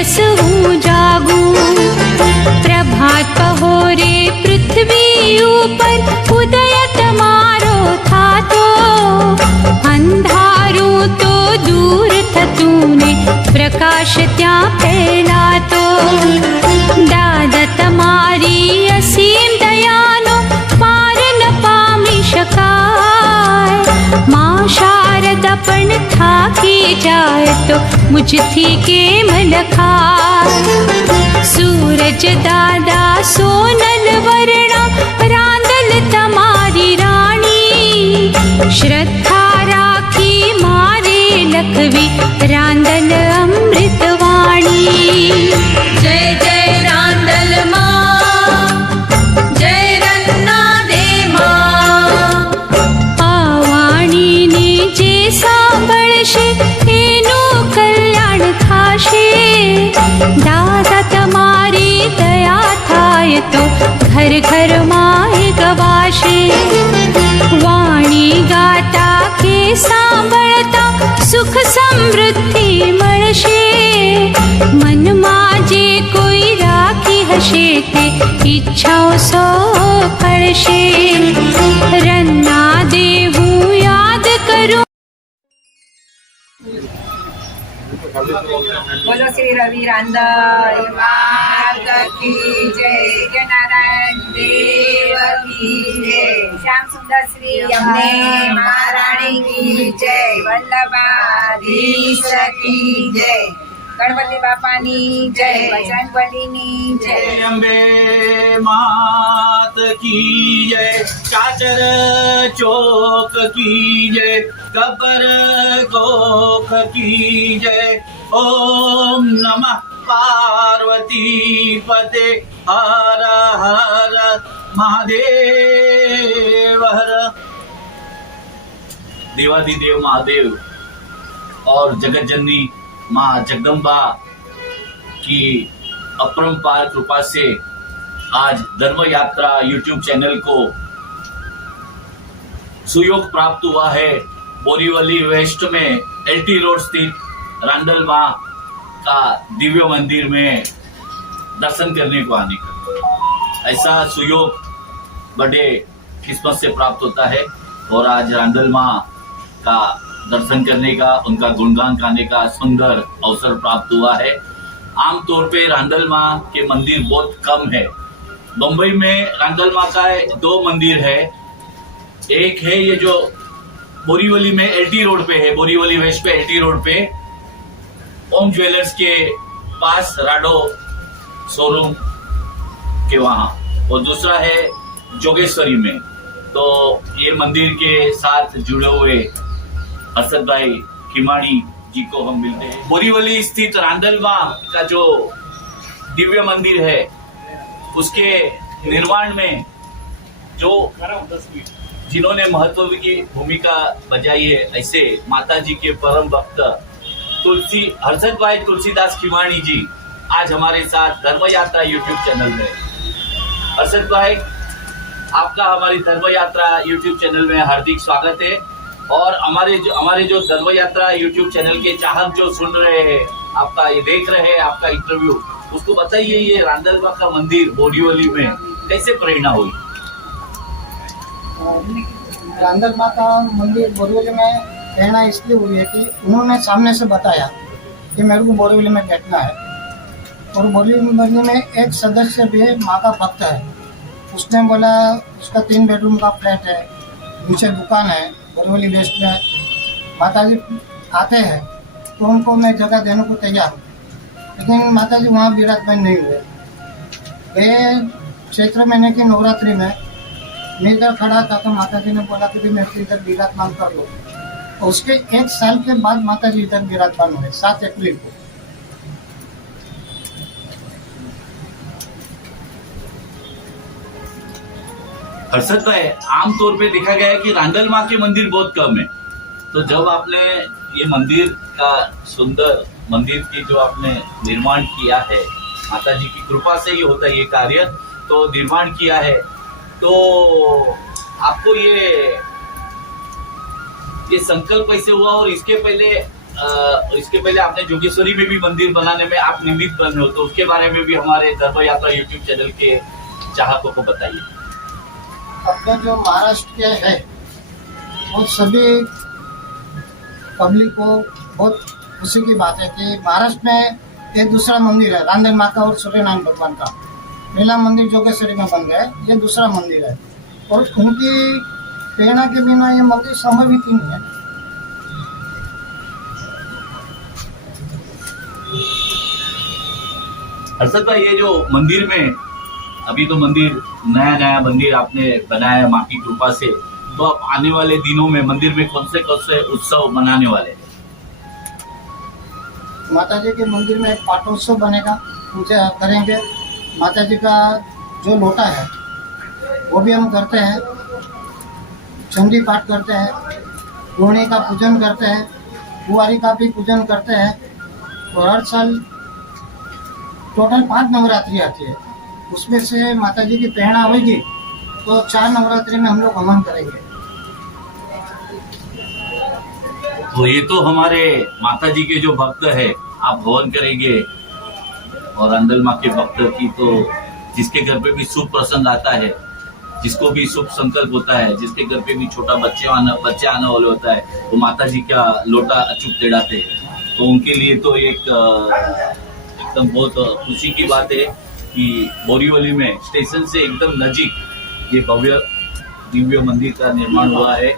बसहूँ जागूं। प्रभात पहोरे पृथ्वी ऊपर उदय तमारो था तो, अंधारू तो दूर थतूने प्रकाश त्या फैलातो। दादा तमारी असीम दयानो पार न पामी शकाय। माँ शारदा पण थाकी जाए तो मुझथी केम लखाय। सूरज दादा सोनल वर्णा रांदल तमारी राणी। श्रद्धा राखी मारे लखवी रांदल अमृतवाणी। जय जय रांदल माँ, जय रन्ना दे माँ। आ वाणी ने जे सांभळशे एनु कल्याण थाशे। दादा तमारी दया थाय तो घर घर माय गवाशे। वाणी गाता के सांभळता सुख समृद्धि मळशे। मनमा जे कोई राखी हशे ते इच्छाओ सो फळशे। रन्ना देहूं याद करूं। बोलो श्री रवि रांदल मार्ग की जय, जय नारायण देव की जय, श्याम सुंदर श्री यमुने महारानी की जय, वल्लभाधीश की जय, गणपति बापानी जय, बजरंगबलीनी जय। अम्बे मात की जय, चाचर चौक की जय, गब्बर गोख की जय। ओम नमः पार्वती पते हर हर महादेव हर। देवाधिदेव महादेव और जगत जननी माँ जगदम्बा की अपरंपार कृपा से आज धर्म यात्रा यूट्यूब चैनल को सुयोग प्राप्त हुआ है। बोरीवली वेस्ट में एलटी रोड स्थित रांदल माँ का दिव्य मंदिर में दर्शन करने को आने का ऐसा सुयोग बड़े किस्मत से प्राप्त होता है। और आज रांदल माँ का दर्शन करने का, उनका गुणगान गाने का सुंदर अवसर प्राप्त हुआ है। आमतौर पे रांदल माँ के मंदिर बहुत कम है। बम्बई में रांदल माँ का 2 मंदिर है। एक है ये जो बोरीवली में एलटी रोड पे है, बोरीवली वेस्ट पे एलटी रोड पे ओम ज्वेलर्स के पास राडो शोरूम के वहां, और दूसरा है जोगेश्वरी में। तो ये मंदिर के साथ जुड़े हुए असद भाई खिमाड़ी जी को हम मिलते हैं। बोरीवली स्थित रांदल माँ का जो दिव्य मंदिर है उसके निर्माण में जो जिन्होंने महत्व की भूमिका बजाई है, ऐसे माता जी के परम भक्त हर्षद भाई तुलसीदास खिमाड़ी जी आज हमारे साथ धर्म यात्रा यूट्यूब चैनल में। हर्षद भाई, आपका हमारी धर्म यात्रा यूट्यूब चैनल में हार्दिक स्वागत है। और हमारे जो धर्म यात्रा यूट्यूब चैनल के चाहक जो सुन रहे हैं, आपका ये देख रहे हैं आपका इंटरव्यू, उसको बताइए ये रांदल माँ का मंदिर बोरीवली में कैसे प्रेरणा हुई? रांदल माँ का मंदिर बोरीवली में प्रेरणा इसलिए हुई है कि उन्होंने सामने से बताया कि मेरे को बोरीवली में बैठना है। और बोरीवली में एक सदस्य भी माँ का भक्त है। उसने बोला उसका 3 बेडरूम का फ्लैट है, नीचे दुकान है बोरीवली वेस्ट में। माता जी आते हैं तो उनको मैं जगह देने को तैयार हूँ, लेकिन माता जी वहाँ विराजमान नहीं हुए। वे चैत्र महीने की नवरात्रि में मैं इधर खड़ा था तो माता जी ने बोला कि मेरे को इधर विराजमान कर लो। और उसके 1 साल के बाद माता जी इधर विराजमान हुए 7 अप्रैल को। हर्षद भाई, आमतौर पे देखा गया है कि रांदल माँ के मंदिर बहुत कम है। तो जब आपने ये मंदिर का सुंदर मंदिर की जो आपने निर्माण किया है, माता जी की कृपा से ही होता है ये कार्य, तो निर्माण किया है, तो आपको ये संकल्प कैसे हुआ? और इसके पहले इसके पहले आपने जोगेश्वरी में भी मंदिर बनाने में आप निमित्त बने हो, तो उसके बारे में भी हमारे धर्म यात्रा यूट्यूब चैनल के चाहकों को बताइए। अपने जो महाराष्ट्र के है वो सभी पब्लिक को बहुत खुशी की बात है कि महाराष्ट्र में एक दूसरा मंदिर है रांदेर माँ का और सूर्यनारायण भगवान का। पहला मंदिर जोगेश्वरी में बन गया है, ये दूसरा मंदिर है और उनकी प्रेरणा के बिना ये मंदिर संभव ही नहीं है। हर्षद भाई, ये जो मंदिर में अभी तो मंदिर नया मंदिर आपने बनाया माँ की कृपा से, तो आप आने वाले दिनों में मंदिर में कौन से उत्सव मनाने वाले हैं? माता जी के मंदिर में पाठोत्सव बनेगा, पूजा करेंगे। माता जी का जो लोटा है वो भी हम करते हैं, चंडी पाठ करते हैं, रोहिणी का पूजन करते हैं, कुंवारी का भी पूजन करते हैं और हर साल टोटल 5 नवरात्रि आती है। उसमें से माता जी की प्रेरणा होगी तो 4 नवरात्रि में हम लोग हवन करेंगे। तो ये तो हमारे माता जी के जो भक्त है आप हवन करेंगे, और रांदल माँ के भक्त की तो जिसके घर पे भी शुभ प्रसंग आता है, जिसको भी शुभ संकल्प होता है, जिसके घर पे भी छोटा बच्चे आने वाले होता है, वो माता जी का लोटा अचूक तेड़ाते हैं। तो उनके लिए तो एक एकदम बहुत खुशी की बात है कि बोरीवली में स्टेशन से एकदम नजीक ये भव्य दिव्य मंदिर का निर्माण हुआ है।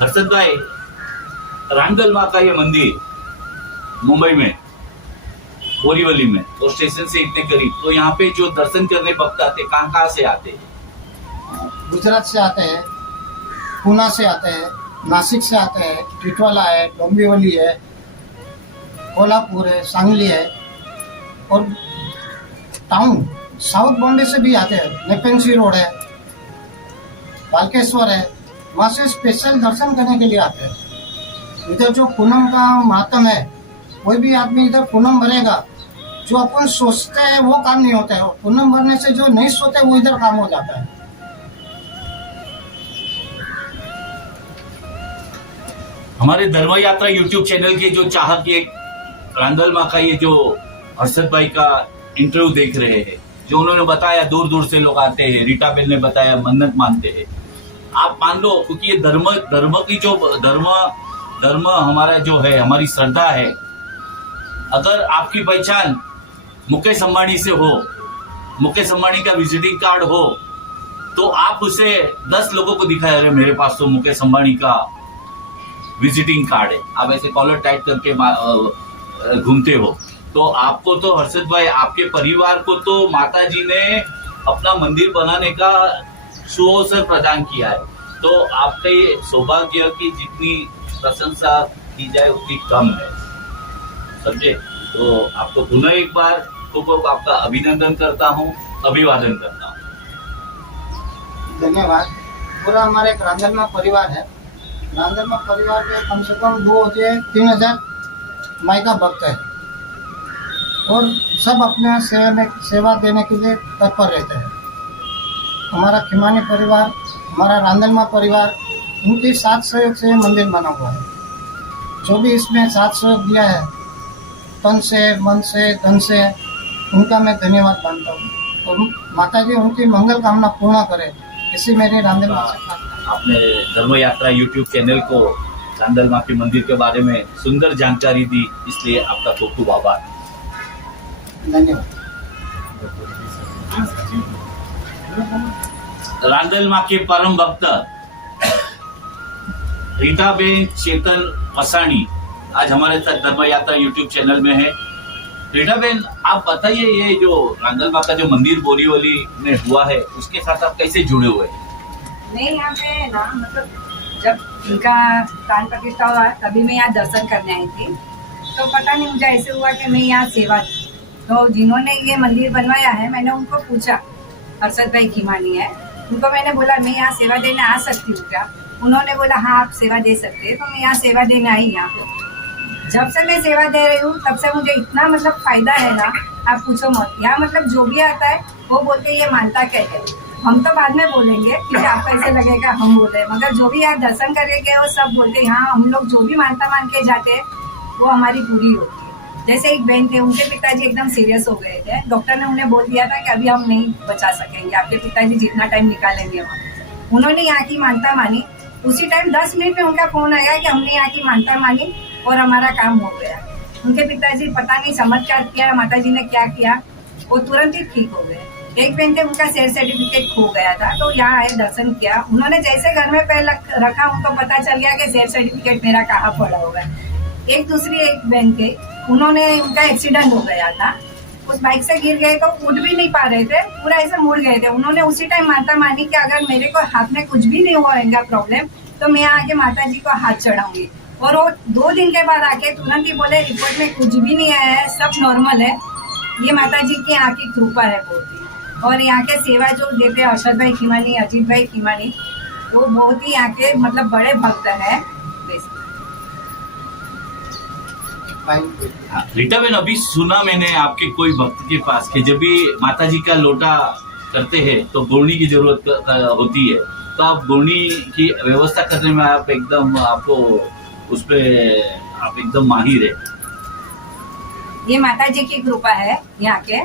हर्षद भाई, रांदल माँ का ये मंदिर मुंबई में बोरीवली में और स्टेशन से इतने करीब, तो यहाँ पे जो दर्शन करने भक्त आते कहाँ से आते हैं? गुजरात से आते हैं, पूना से आते हैं, नासिक से आते हैं, टिटवाला है, डोंबिवली है, कोल्हापुर है, सांगली है और टाउन साउथ बॉम्बे से भी आते हैं। नेपेंसी रोड है, बालकेश्वर है, वहाँ से स्पेशल दर्शन करने के लिए आते हैं। इधर जो पूनम का मातम है, कोई भी आदमी इधर पूनम भरेगा, जो अपन सोचते हैं वो काम नहीं होता है, पूनम भरने से जो नहीं सोचते वो इधर काम हो जाता है। हमारे धर्म यात्रा यूट्यूब चैनल के जो चाहक एक रांदल माँ का ये जो हर्षद भाई का इंटरव्यू देख रहे हैं, जो उन्होंने बताया दूर दूर से लोग आते हैं, रीटा बेल ने बताया मन्नत मानते हैं, आप मान लो, क्योंकि ये धर्म की जो धर्म हमारा जो है, हमारी श्रद्धा है। अगर आपकी पहचान मुकेश अंबानी से हो, मुकेश अंबानी का विजिटिंग कार्ड हो, तो आप उसे 10 लोगों को दिखाए, अरे मेरे पास तो मुकेश अंबानी का विजिटिंग कार्ड है, आप ऐसे कॉलर टाइप करके घूमते हो, तो आपको तो हर्षद भाई, आपके परिवार को तो माता जी ने अपना मंदिर बनाने का सुअवसर प्रदान किया है। तो आपका ये सौभाग्य की जितनी प्रशंसा की जाए उतनी कम है, समझे। तो आपको पुनः एक बार खूब आपका अभिनंदन करता हूँ, अभिवादन करता हूँ। धन्यवाद। पूरा हमारा एक रांदल माँ परिवार है। रांदल माँ परिवार के कम से कम 2,000-3,000 माई का भक्त है और सब अपने सेवा देने के लिए तत्पर रहते हैं। हमारा खिमानी परिवार, हमारा रांदल माँ परिवार, उनके साथ सहयोग से मंदिर बना हुआ है। जो भी इसमें साथ सहयोग दिया है, तन से, मन से, धन से, उनका मैं धन्यवाद मानता हूँ और माता जी उनकी मंगल कामना पूर्ण करे, इसी मेरी रांदल माँ से प्रार्थना। आपने धर्म यात्रा यूट्यूब चैनल को रांदल माँ के मंदिर के बारे में सुंदर जानकारी दी, इसलिए आपका खूब खूब आभार। धन्यवाद। रांदल माँ के परम भक्त रीटाबेन चेतन वसानी आज हमारे साथ धर्म यात्रा यूट्यूब चैनल में है। रीटाबेन, आप बताइए, ये जो रांदल माँ का जो मंदिर बोरीवली में हुआ है, उसके साथ आप कैसे जुड़े हुए हैं? मैं यहाँ पे ना, मतलब जब इनका प्राण प्रतिष्ठा हुआ तभी मैं यहाँ दर्शन करने आई थी। तो पता नहीं मुझे ऐसे हुआ कि मैं यहाँ सेवा, तो जिन्होंने ये मंदिर बनवाया है, मैंने उनको पूछा, हर्षद भाई खिमानी है, उनको मैंने बोला मैं यहाँ सेवा देने आ सकती हूँ क्या? उन्होंने बोला हाँ आप सेवा दे सकते हैं। तो मैं यहाँ सेवा देने आई। यहाँ पे जब से मैं सेवा दे रही हूँ तब से मुझे इतना मतलब फायदा है ना, आप पूछो मत। यहाँ मतलब जो भी आता है वो बोलते ये मानता क्या है, हम तो बाद में बोलेंगे क्योंकि आपको ऐसे लगेगा हम बोले, मगर जो भी आप दर्शन करके गए वो सब बोलते हैं हाँ हम लोग जो भी मानता मान के जाते हैं वो हमारी पूरी होती है। जैसे एक बहन थे, उनके पिताजी एकदम सीरियस हो गए थे, डॉक्टर ने उन्हें बोल दिया था कि अभी हम नहीं बचा सकेंगे, आपके पिताजी जितना टाइम निकालेंगे हम। उन्होंने यहाँ की मानता मानी, उसी टाइम 10 मिनट में उनका फोन आया कि हमने यहाँ की मानता मानी और हमारा काम हो गया। उनके पिताजी पता नहीं चमत्कार किया, माता जी ने क्या किया, वो तुरंत ही ठीक हो गए। एक बहन थे, उनका शेयर सर्टिफिकेट खो गया था, तो यहाँ आए दर्शन किया, उन्होंने जैसे घर में पैर रखा उनको पता चल गया कि शेयर सर्टिफिकेट मेरा कहाँ पड़ा हुआ है। एक बहन थे, उन्होंने उनका एक्सीडेंट हो गया था, उस बाइक से गिर गए तो उठ भी नहीं पा रहे थे, पूरा ऐसे मुड़ गए थे। उन्होंने उसी टाइम माता मानी कि अगर मेरे को हाथ में कुछ भी नहीं होगा प्रॉब्लम तो मैं आके माता जी को हाथ चढ़ाऊंगी। और वो 2 दिन के बाद आके तुरंत ही बोले रिपोर्ट में कुछ भी नहीं आया है, सब नॉर्मल है। ये माता जी की यहाँ की कृपा है बहुत ही। और यहाँ के सेवा जो देते हैं अरशद भाई खीमानी, अजीत भाई खीमानी, वो बहुत ही यहाँ के मतलब बड़े भक्त है। रीटा बेन, अभी सुना मैंने आपके कोई भक्त के पास कि जब भी माता जी का लोटा करते हैं तो गोरनी की जरूरत होती है, तो आप गोरनी की व्यवस्था करने में आप एकदम आपको उस पे आप एकदम माहिर है। ये माता जी की कृपा है यहाँ के,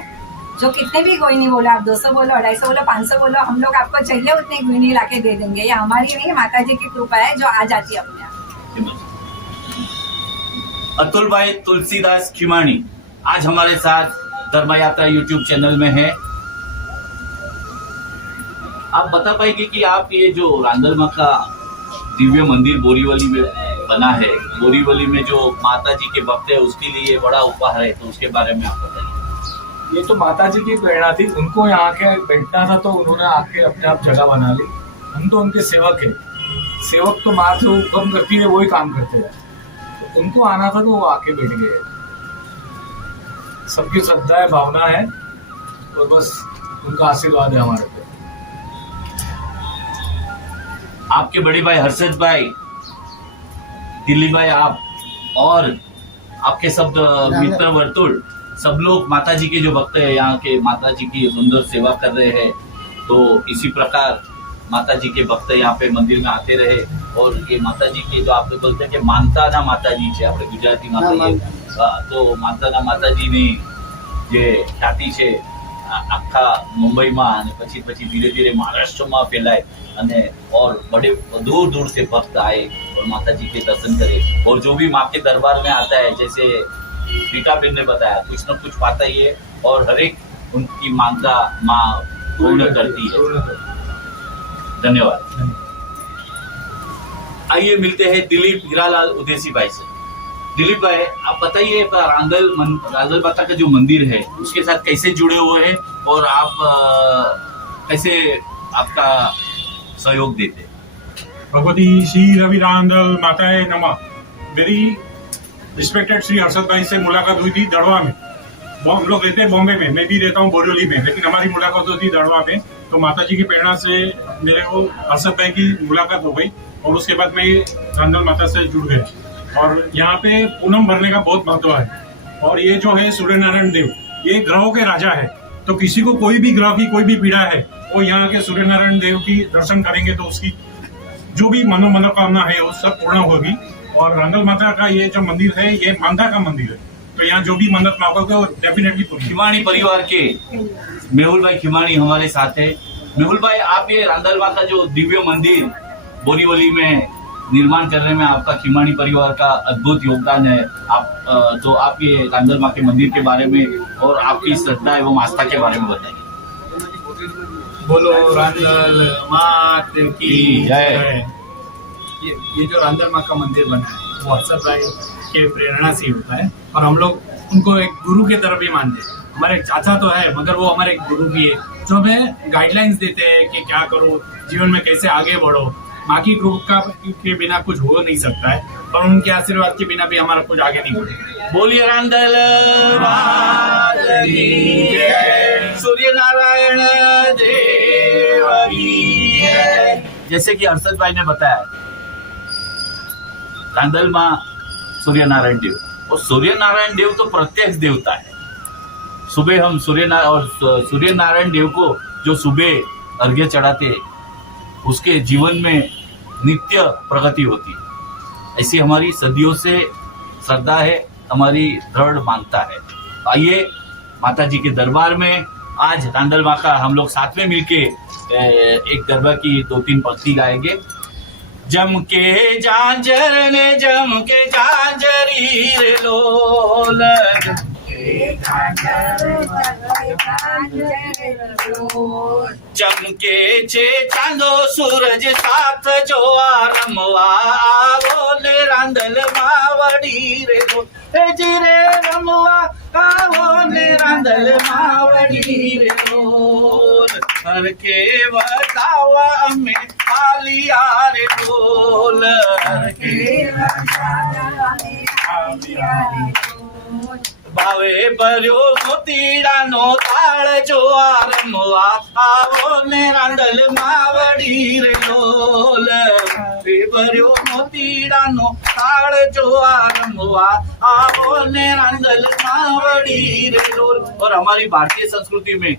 जो कितने भी कोई नहीं बोलो, आप 200 बोलो, 250 बोलो, 500 बोलो, हम लोग आपको चाहिए उतने गोरनी ला के दे देंगे। ये हमारी नहीं, माता जी की कृपा है जो आ जाती है अपने आप। अतुल भाई तुलसीदास खीमानी आज हमारे साथ धर्म यात्रा यूट्यूब चैनल में है। आप बता पाएंगे कि आप ये जो रांदलमा का दिव्य मंदिर बोरीवली में बना है, बोरीवली में जो माता जी के भक्त है उसके लिए बड़ा उपहार है, तो उसके बारे में आप बताइए। ये तो माता जी की प्रेरणा थी, उनको यहाँ के बैठना था तो उन्होंने आके अपने आप जगह बना ली। हम तो उनके सेवक है, सेवक तो माँ जो हुक्म करती है वही काम करते हैं, तो उनको आना था तो वो आके बैठ गए। सबकी श्रद्धा है, भावना है, और बस उनका आशीर्वाद है हमारे पे। आपके बड़े भाई हर्षद भाई, दिल्ली भाई, आप और आपके सब मित्र वर्तुल सब लोग माता जी के जो भक्त है, यहाँ के माता जी की सुंदर सेवा कर रहे हैं। तो इसी प्रकार माता जी के भक्त यहाँ पे मंदिर में आते रहे। और ये माता जी के जो आप बोलते हैं कि मानताना माता जी છે, આપણે ગુજરાતીમાં કહીએ તો માનતાના માતાજીની જે ખ્યાતિ છે આખા મુંબઈમાં અને પછી ધીરે ધીરે મહારાષ્ટ્રમાં ફેલાય અને और बड़े दूर दूर से भक्त आए और माता जी के दर्शन करे। और जो भी माँ के दरबार में आता है, जैसे रीटा बेन ने बताया, कुछ न कुछ पाता ही है और हर एक उनकी मांगता माँ पूर्ण करती है। धन्यवाद। आइए मिलते हैं दिलीप हीरालाल उदेसी भाई से। दिलीप भाई, आप बताइए रांदल माता का जो मंदिर है उसके साथ कैसे जुड़े हुए हैं और आप कैसे आपका सहयोग देते हैं? भगवती श्री रवि रांदल माताए नमः। मेरी रिस्पेक्टेड श्री हर्षद भाई से मुलाकात हुई थी दड़वा में। हम लोग रहते हैं बॉम्बे में, मैं भी रहता हूँ बोरिवली में, लेकिन हमारी मुलाकात हुई थी दड़वा में। तो माता जी की प्रेरणा से मेरे को हर्षद भाई की मुलाकात हो गई और उसके बाद मैं रांदल माता से जुड़ गया। और यहाँ पे पूनम भरने का बहुत महत्व है। और ये जो है सूर्य नारायण देव, ये ग्रहों के राजा है, तो किसी को कोई भी ग्रह की कोई भी पीड़ा है वो यहाँ के सूर्य नारायण देव की दर्शन करेंगे तो उसकी जो भी मनोकामना है वो सब पूर्ण होगी। और रांदल माता का ये जो मंदिर है ये मानता का मंदिर है, तो यहाँ जो भी मन्नत मांगोगे वो डेफिनेटली पूरी। खीमानी परिवार के मेहुल भाई खीमानी हमारे साथ है। मेहुल भाई, आप ये रांदल माता जो दिव्य मंदिर बोरीवली में निर्माण करने में आपका खीमानी परिवार का अद्भुत योगदान है। आप ये रांदल माँ के मंदिर के बारे में और आपकी श्रद्धा एवं आस्था के बारे में बताइए। बोलो रांदल मात की जय। ये जो रांदल माँ का मंदिर बना है वो हर्षद भाई के प्रेरणा से होता है और हम लोग उनको एक गुरु की तरह भी मानते हैं। हमारे एक चाचा तो है मगर वो हमारे एक गुरु भी है जो हमें गाइडलाइंस देते हैं कि क्या करो, जीवन में कैसे आगे बढ़ो। माँ की कृपा के बिना कुछ हो नहीं सकता है और उनके आशीर्वाद के बिना भी हमारा कुछ आगे नहीं बढ़ेगा। बोलिए रांदल माता की जय, सूर्य नारायण देव की जय। जैसे कि हर्षद भाई ने बताया, रांदल माँ सूर्य नारायण देव, और सूर्य नारायण देव तो प्रत्यक्ष देवता है। सुबह हम सूर्य नारायण देव को जो सुबह अर्घ्य चढ़ाते उसके जीवन में नित्य प्रगति होती। ऐसी हमारी सदियों से श्रद्धा है, हमारी दृढ़ मानता है। आइए माता जी के दरबार में आज रांदल माँ का हम लोग साथ में मिलके एक गरबा की 2-3 पंक्ति गाएंगे। जम के झांझर ने जम के झांझरी रे लोल, चमके छे चांदो सूरज साथ जो रमवा आवो ने रांदल मावड़ी रे लो, जी रे रमवा आवो ने रांदल मावड़ी रे लो, हर के बतावा अम्मे आलिया रे बोल, हर के भावे भर्यो मोतीडानो ताळ जो रमवा आवो ने रांदल मावड़ी रे लोल, भावे भर्यो मोतीडानो ताळ जो रमवा आवो ने रांदल मावड़ी रे लोल। और हमारी भारतीय संस्कृति में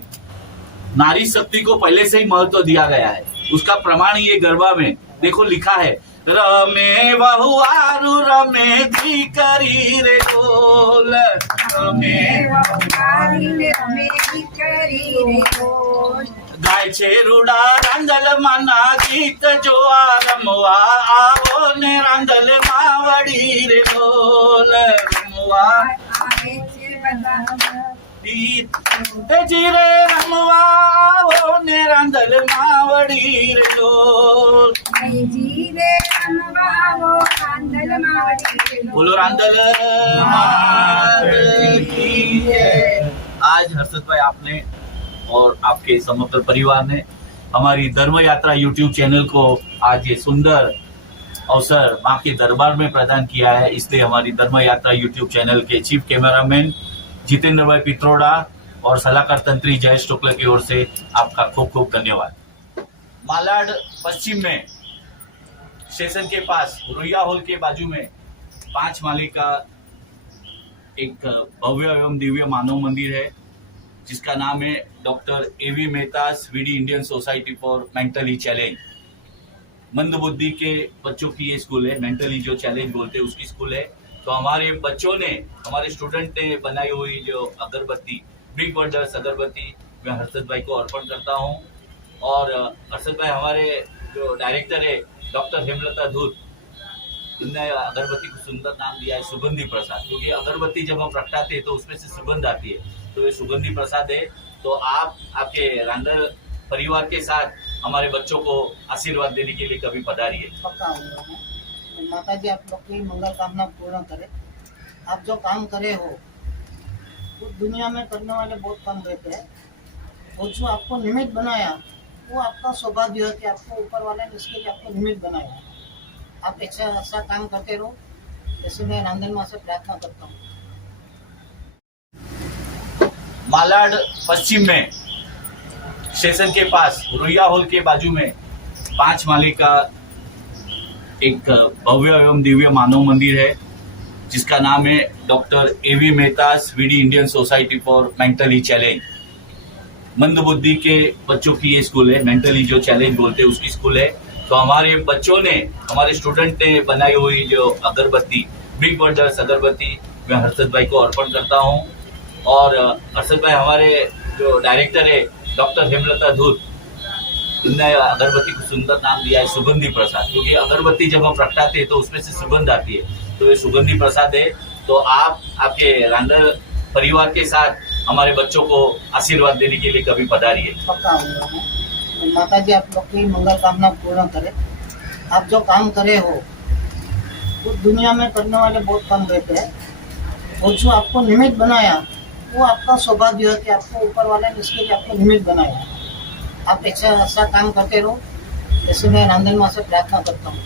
नारी शक्ति को पहले से ही महत्व दिया गया है। उसका प्रमाण ये गरबा में देखो लिखा है, रमे बहुआरु रमे करी रे लोल, रमे गाय छे रूडा रांदल माना गीत जो रमवा आवो ने रांदल मावड़ी रे लोल, रमवा जी रे रमवा आवो ने रांदल मावड़ी रे लोल, बोलो रांदल की जय। आज हर्षद भाई आपने और आपके समग्र परिवार ने हमारी धर्म यात्रा यूट्यूब चैनल को आज ये सुंदर अवसर माँ के दरबार में प्रदान किया है, इसलिए हमारी धर्म यात्रा यूट्यूब चैनल के चीफ कैमरामैन जितेंद्र भाई पित्रोड़ा और सलाहकार तंत्री जयेश शुक्ल की ओर से आपका खूब खूब धन्यवाद। मालाड पश्चिम में स्टेशन के पास रुइया हॉल के बाजू में 5 माले का एक भव्य एवं दिव्य मानव मंदिर है, जिसका नाम है doctor AV Mehta VD Indian society for mentally challenge. मंद बुद्धि के बच्चों की ये स्कूल है, मेंटली जो चैलेंज बोलते हैं उसकी स्कूल है। तो हमारे बच्चों ने, हमारे स्टूडेंट ने बनाई हुई जो अगरबत्ती, बिग वंडर्स अगरबत्ती, मैं हर्षद भाई को अर्पण करता हूँ। और हर्षद भाई हमारे जो डायरेक्टर है डॉक्टर हेमलता धूत, इनने अगरबत्ती को सुंदर नाम दिया है सुगंधी प्रसाद, क्योंकि अगरबत्ती जब हम प्रगटाते हैं तो उसमें से सुगंध आती है, तो ये सुगंधी प्रसाद है। तो आप आपके रांदल परिवार के साथ हमारे बच्चों को आशीर्वाद देने के लिए कभी पधारिए। पक्का माता जी आप लोग की मंगल कामना पूर्ण करे। आप जो काम करे हो वो दुनिया में करने वाले बहुत कम रहते हैं, और जो आपको निमित्त बनाया वो आपका सौभाग्य है कि आपको ऊपर वाले ने इसके लिए आपको निमित्त बनाया। आप अच्छा काम करते रहो, जैसे मैं रांदल माँ से प्रार्थना करता हूँ। मालाड पश्चिम में स्टेशन के पास रुइया हॉल के बाजू में 5 माले का एक भव्य एवं दिव्य मानव मंदिर है, जिसका नाम है doctor AV Mehta VD Indian society for mentally challenge. मंद बुद्धि के बच्चों की ये स्कूल है, मेंटली जो चैलेंज बोलते हैं उसकी स्कूल है। तो हमारे बच्चों ने, हमारे स्टूडेंट ने बनाई हुई जो अगरबत्ती, बिग वंडर्स अगरबत्ती, मैं हर्षद भाई को अर्पण करता हूँ। और हर्षद भाई हमारे जो डायरेक्टर है डॉक्टर हेमलता धूत, इनने अगरबत्ती को सुंदर नाम दिया है सुगंधी प्रसाद, क्योंकि अगरबत्ती जब हम प्रगटाते हैं तो उसमें से सुगंध आती है, तो ये सुगंधी प्रसाद है। तो आप आपके रांदल परिवार के साथ हमारे बच्चों को आशीर्वाद देने के लिए कभी पधारिए। पक्का माता जी आप लोग की मंगल कामना पूर्ण करे। आप जो काम करे हो वो दुनिया में करने वाले बहुत कम रहते हैं, और जो आपको निमित्त बनाया वो आपका सौभाग्य है कि आपको ऊपर वाले ने इसके लिए आपको निमित्त बनाया। आप अच्छा काम करते रहो, जैसे मैं रांदल माँ से प्रार्थना करता हूँ।